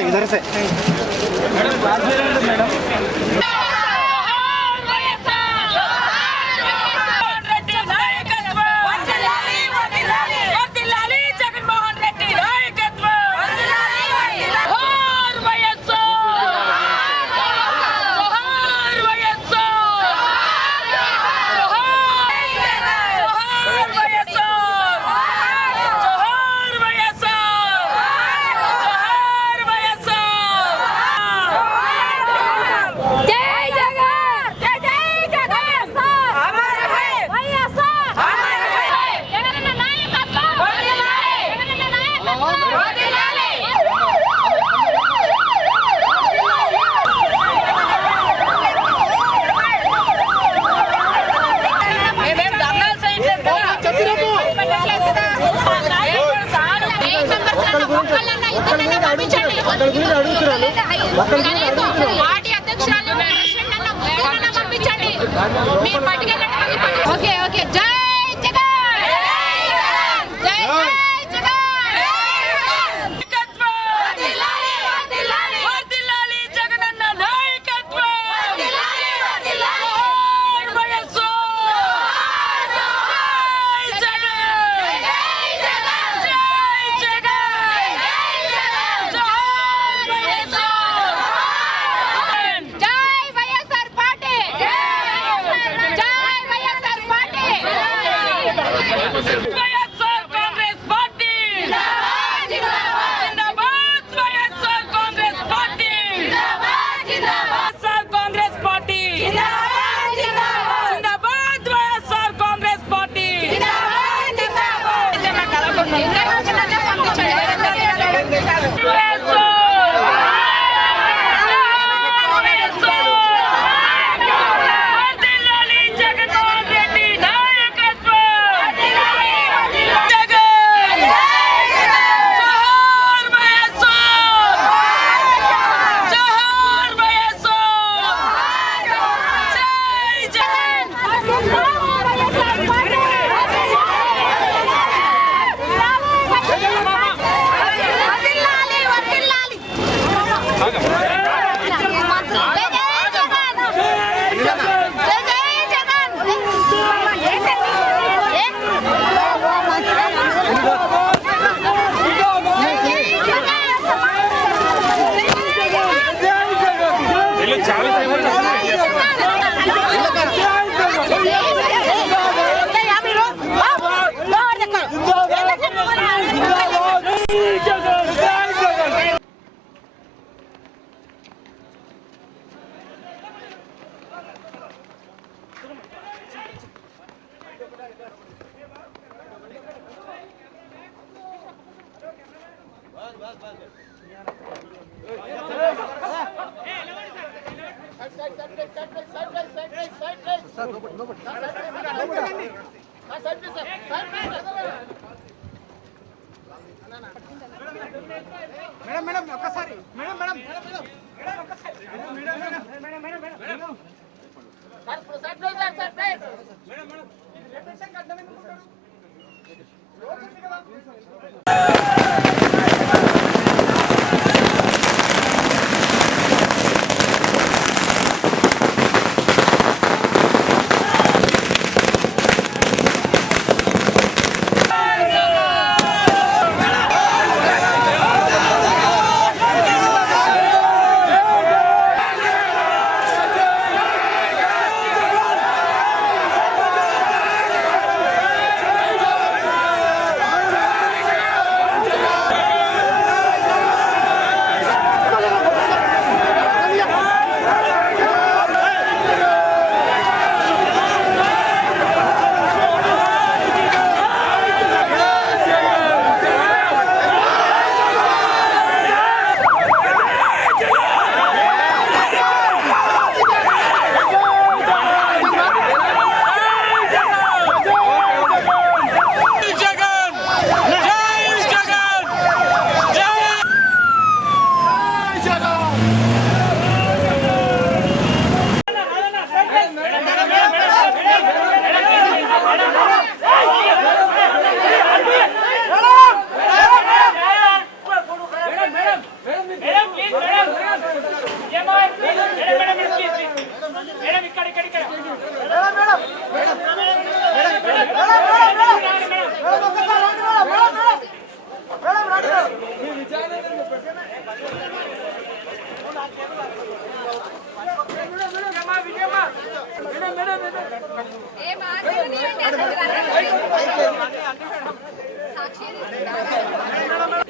इधर से madam party అధ్యక్షురాలు పంపించండి. Okay okay. జై జగన్, జై జగన్. జగనన్న నాయకత్వం.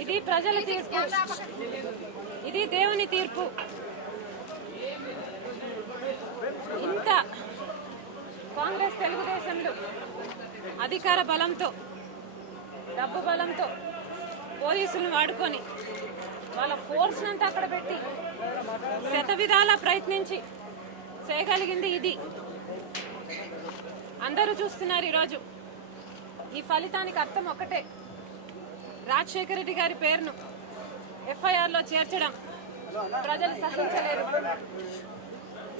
ఇది ప్రజల తీర్పు, ఇది దేవుని తీర్పు. ఇంత కాంగ్రెస్ తెలుగుదేశంలో అధికార బలంతో, డబ్బు బలంతో పోలీసులను వాడుకొని వాళ్ళ ఫోర్స్ అంతా అక్కడ పెట్టి శతవిధాలా ప్రయత్నించి చేయగలిగింది ఇది. అందరూ చూస్తున్నారు ఈరోజు. ఈ ఫలితానికి అర్థం ఒకటే, రాజశేఖర రెడ్డి గారి పేరును FIR లో చేర్చడం ప్రజలు సహించలేరు.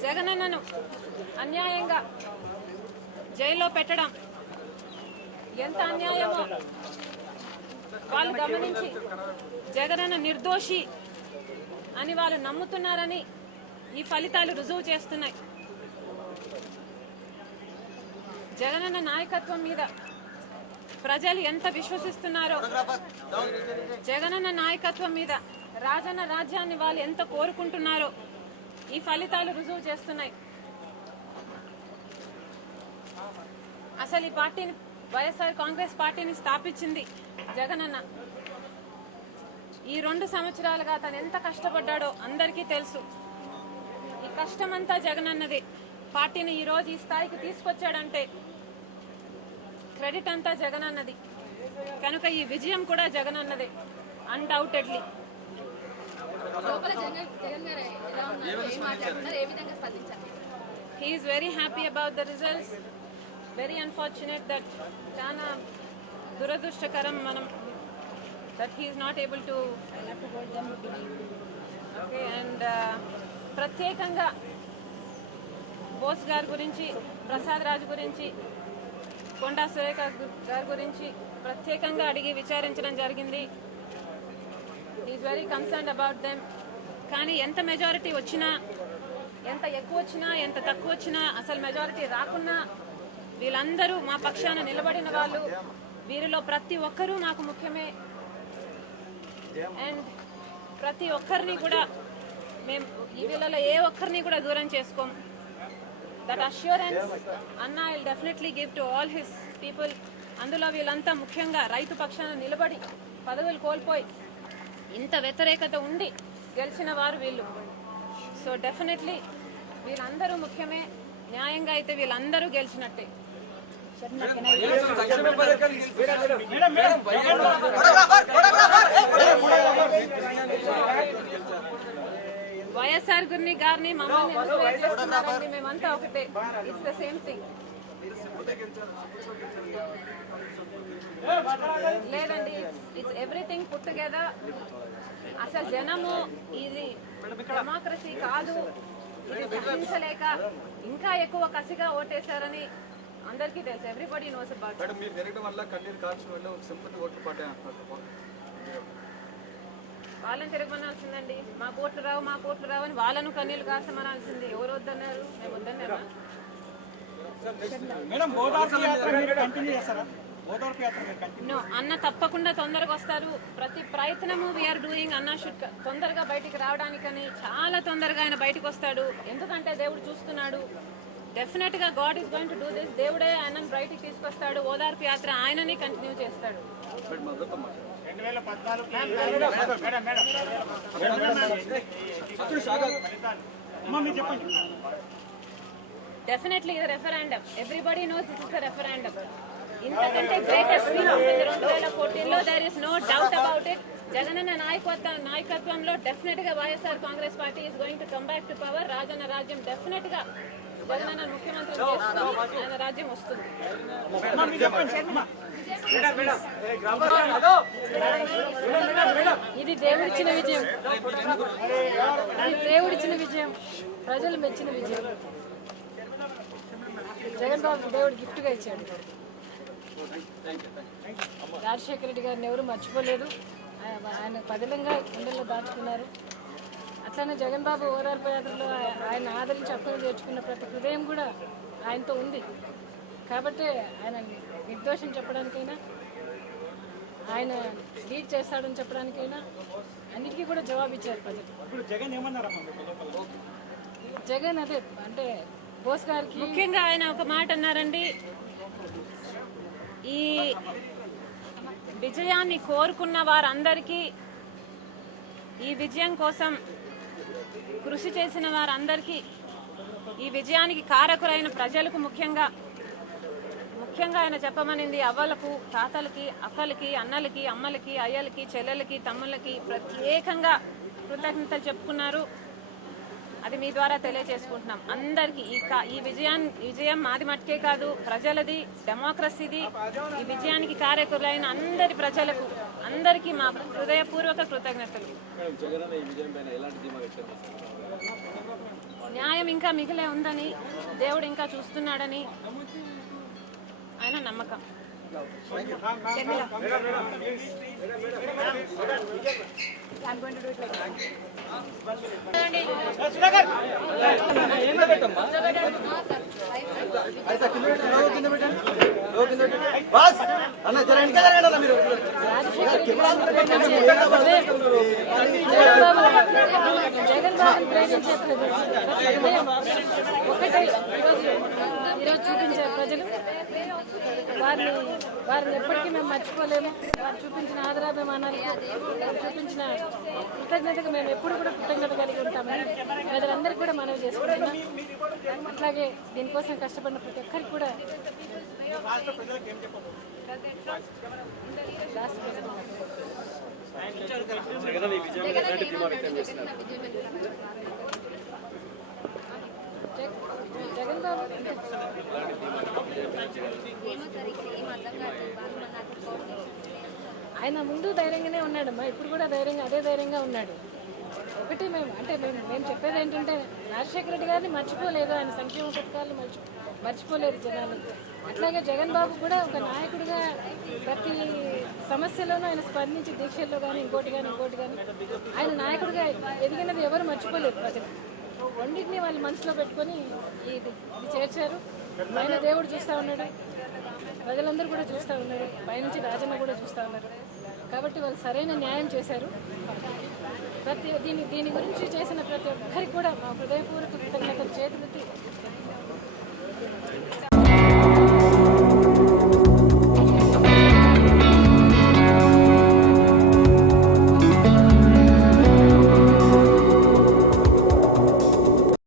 జగనన్నను అన్యాయంగా జైల్లో పెట్టడం ఎంత అన్యాయమో వాళ్ళు గమనించి జగనన్న నిర్దోషి అని వాళ్ళు నమ్ముతున్నారని ఈ ఫలితాలు రుజువు చేస్తున్నాయి. జగనన్న నాయకత్వం మీద ప్రజలు ఎంత విశ్వసిస్తున్నారో, జగనన్న నాయకత్వం మీద రాజన్న రాజ్యాన్ని వాళ్ళు ఎంత కోరుకుంటున్నారో ఈ ఫలితాలు రుజువు చేస్తున్నాయి. అసలు ఈ పార్టీని, వైఎస్ఆర్ కాంగ్రెస్ పార్టీని స్థాపించింది జగనన్న. ఈ 2 సంవత్సరాలుగా తను ఎంత కష్టపడ్డాడో అందరికీ తెలుసు. ఈ కష్టమంతా జగనన్నదే. పార్టీని ఈ రోజు ఈ స్థాయికి తీసుకొచ్చాడంటే క్రెడిట్ అంతా జగనన్నది. కనుక ఈ విజయం కూడా జగనన్నదే undoubtedly. He is very happy about the results. Very unfortunate that చాలా దురదృష్టకరం మనం that he is not able to okay. And ప్రత్యేకంగా బోస్ గారి గురించి, ప్రసాద్ రాజు గురించి, కొండా సురేఖ గారి గురించి ప్రత్యేకంగా అడిగి విచారించడం జరిగింది. Is very concerned about them. కానీ ఎంత మెజారిటీ వచ్చినా, ఎంత ఎక్కువ వచ్చినా, ఎంత తక్కువ వచ్చినా, అసలు మెజారిటీ రాకున్నా వీళ్ళందరూ మా పక్షాన నిలబడిన వాళ్ళు. వీరిలో ప్రతి ఒక్కరూ నాకు ముఖ్యమే. అండ్ ప్రతి ఒక్కరిని కూడా మేము ఈ వీళ్ళలో ఏ ఒక్కరిని కూడా దూరం చేసుకోము. దట్ అష్యూరెన్స్ అన్న I'll definitely give to all his people. అందులో వీళ్ళంతా ముఖ్యంగా రైతు పక్షాన నిలబడి పదవులు కోల్పోయి ఇంత వ్యతిరేకత ఉండి గెలిచిన వారు వీళ్ళు. సో డెఫినెట్లీ వీళ్ళందరూ ముఖ్యమే. న్యాయంగా అయితే వీళ్ళందరూ గెలిచినట్టే. వైఎస్ఆర్ గారిని మమ్మల్ని ఇన్స్పైర్ చేస్తున్నారండి. మేమంతా ఒకటే. It's the same thing. లేదండి, ఇట్స్ ఎవ్రీథింగ్ పుట్ టుగెదర్. అసలు జనము ఇది డెమోక్రసీ కాదు, ఇది సహించలేక ఇంకా ఎక్కువ కసిగా ఓటేశారని అందరికీ తెలుసు. Everybody knows about. వాళ్ళని తిరగమనాల్సిందండి. మా కోట్లు రావు, మా కోట్లు రావు అని వాళ్ళను కన్నీళ్లు కాసమనాల్సింది. ఎవరు వద్దన్నారు? మేము వద్దన్నారా? నో, అన్న తప్పకుండా తొందరగా వస్తారు. ప్రతి ప్రయత్నము వీఆర్ డూయింగ్. అన్న షుడ్ తొందరగా బయటికి రావడానికని చాలా తొందరగా ఆయన బయటకు వస్తాడు. ఎందుకంటే దేవుడు చూస్తున్నాడు. డెఫినెట్ గా God is going to do this. దేవుడే ఆయనను బయటికి తీసుకొస్తాడు. ఓదార్పు యాత్ర ఆయనని కంటిన్యూ చేస్తాడు. Definitely the referendum. Everybody knows this is a referendum. ఇంతకంటే గ్రేటెస్ట్ స్పీచ్ ఉంటుంది 2014లో. there is no doubt about it. Jagananna నాయకత్వంలో డెఫినెట్ గా YSR Congress party is going to come back to power. Rajanna రాజ్యం డెఫినెట్ గా జగనన్న ముఖ్యమంత్రి చేసుకుని ఆయన రాజ్యం వస్తుంది. ఇది దేవుడిచ్చిన విజయం. ఇది దేవుడిచ్చిన విజయం, ప్రజలు మెచ్చిన విజయం. జగన్ బాబు దేవుడు గిఫ్ట్ గా ఇచ్చాడు. రాజశేఖర రెడ్డి గారిని ఎవరు మర్చిపోలేదు. ఆయన పదిలంగా గుండెల్లో దాచుకున్నారు. అట్లనే జగన్ బాబు ఓదార్పు యాత్రలో ఆయన ఆదరించి అప్పులు చేర్చుకున్న ప్రతి హృదయం కూడా ఆయనతో ఉంది. కాబట్టి ఆయన నిర్దోషం చెప్పడానికైనా, ఆయన లీడ్ చేస్తాడని చెప్పడానికైనా అన్నిటికీ కూడా జవాబు ఇచ్చారు ప్రజలు. జగన్ అదే అంటే బోస్ గారికి ముఖ్యంగా ఆయన ఒక మాట అన్నారండి. ఈ విజయాన్ని కోరుకున్న వారందరికీ, ఈ విజయం కోసం కృషి చేసిన వారందరికీ, ఈ విజయానికి కారకులైన ప్రజలకు ముఖ్యంగా ఆయన చెప్పమనింది అవ్వలకు, తాతలకి, అక్కలకి, అన్నలకి, అమ్మలకి, అయ్యలకి, చెల్లెలకి, తమ్ముళ్ళకి ప్రత్యేకంగా కృతజ్ఞతలు చెప్పుకున్నారు. అది మీ ద్వారా తెలియజేసుకుంటున్నాం అందరికీ. ఈ విజయం మాది మట్టుకే కాదు, ప్రజలది, డెమోక్రసీది. ఈ విజయానికి కారకులైన అందరి ప్రజలకు అందరికీ మా హృదయపూర్వక కృతజ్ఞతలు. న్యాయం ఇంకా మిగిలే ఉందని, దేవుడు ఇంకా చూస్తున్నాడని ఆయన నమ్మకం. జగన్ బాబుని ప్రేమించే ఒకటే ఈరోజు చూపించే ప్రజలు, వారిని ఎప్పటికీ మేము మర్చిపోలేము. వారు చూపించిన ఆదరాభిమానాలకు, వారు చూపించిన కృతజ్ఞతకు మేము ఎప్పుడు కూడా కృతజ్ఞత కలిగి ఉంటామని ప్రజలందరికీ కూడా మనవి చేసుకుంటున్నాం. అట్లాగే దీనికోసం కష్టపడిన ప్రతి ఒక్కరికి కూడా రాష్ట్ర ప్రజలు జగన్ బాబు ఆయన ముందు ధైర్యంగానే ఉన్నాడమ్మా, ఇప్పుడు కూడా అదే ధైర్యంగా ఉన్నాడు. ఒకటి మేము చెప్పేది ఏంటంటే, రాజశేఖర రెడ్డి గారిని మర్చిపోలేదు, ఆయన సంక్షేమ పథకాలను మర్చిపోలేదు జనాలు. అట్లాగే జగన్ బాబు కూడా ఒక నాయకుడిగా ప్రతి సమస్యలోనూ ఆయన స్పందించి, దీక్షల్లో కానీ ఇంకోటి కానీ ఆయన నాయకుడిగా ఎదిగినది ఎవరు మర్చిపోలేదు ప్రజలు. రెండింటినీ వాళ్ళు మనసులో పెట్టుకొని ఇది చేర్చారు. ఆయన దేవుడు చూస్తూ ఉన్నాడు, ప్రజలందరూ కూడా చూస్తూ ఉన్నారు, పైనుంచి రాజన్న కూడా చూస్తూ ఉన్నారు. కాబట్టి వాళ్ళు సరైన న్యాయం చేశారు. దీని గురించి చేసిన ప్రతి ఒక్కరికి కూడా మా హృదయపూర్వక కృతజ్ఞతలు చేతులెత్తి